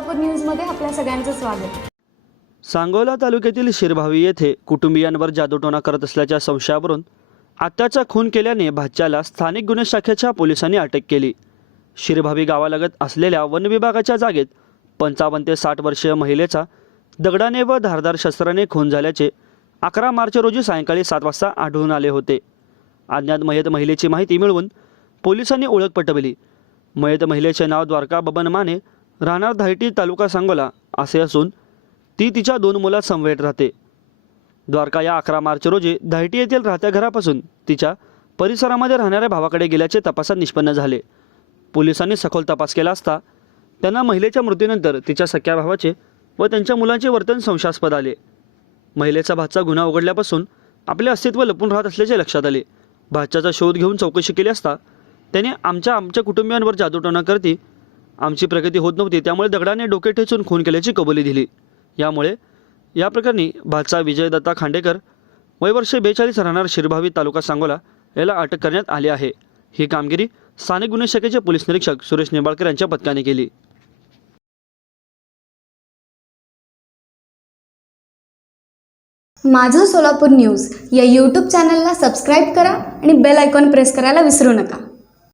सोलापूर न्यूजमध्ये आपल्या सगळ्यांचं स्वागत। सांगोला तालुक्यातील शिरभावी येथे कुटुंबियांवर जादूटोणा करत असल्याच्या संशयावरून आत्याचा खून केल्याने भाच्याला स्थानिक गुन्हे शाखेच्या पोलिसांनी अटक केली। शिरभावी गावालगत असलेल्या वन विभागाच्या जागेत 55 ते 60 वर्षीय महिलेचा दगडाने व धारदार शस्त्राने खून झाल्याचे 11 मार्च रोजी सायंकाळी 7 वाजता आढळून आले होते। अज्ञात मयत महिलेची माहिती मिळवून पोलिसांनी ओळख पटवली। मयत महिलेचे नाव द्वारका बबन माने, राहणार धायटी, तालुका सांगोला असे असून ती तिच्या 2 मुलांसमवेत राहते। द्वारका या 11 मार्च रोजी धायटी येथील राहत्या घरापासून तिच्या परिसरामध्ये राहणाऱ्या भावाकडे गेल्याचे तपासात निष्पन्न झाले। पोलिसांनी सखोल तपास केला असता त्यांना महिलेच्या मृत्यूनंतर तिच्या सख्या भावाचे व त्यांच्या मुलांचे वर्तन संशयास्पद आले। महिलेचा भाचा गुन्हा उघडल्यापासून आपले अस्तित्व लपून राहत असल्याचे लक्षात आले। भाच्याचा शोध घेऊन चौकशी केली असता त्याने आमच्या कुटुंबियांवर जादूटोणा करती आमची प्रगती होत नव्हती, त्यामुळे दगडाने डोके ठेचून खून केल्याची कबुली दिली। यामुळे या प्रकरणी भाचा विजय दत्ता खांडेकर वय वर्ष 42 राहणार शिरभावी, तालुका सांगोला याला अटक करण्यात आली आहे। ही कामगिरी स्थानिक गुन्हे शाखेचे पोलीस निरीक्षक सुरेश निंबाळकर यांच्या पथकाने केली। माझं सोलापूर न्यूज या यूट्यूब चॅनलला सबस्क्राईब करा आणि बेल आयकॉन प्रेस करायला विसरू नका।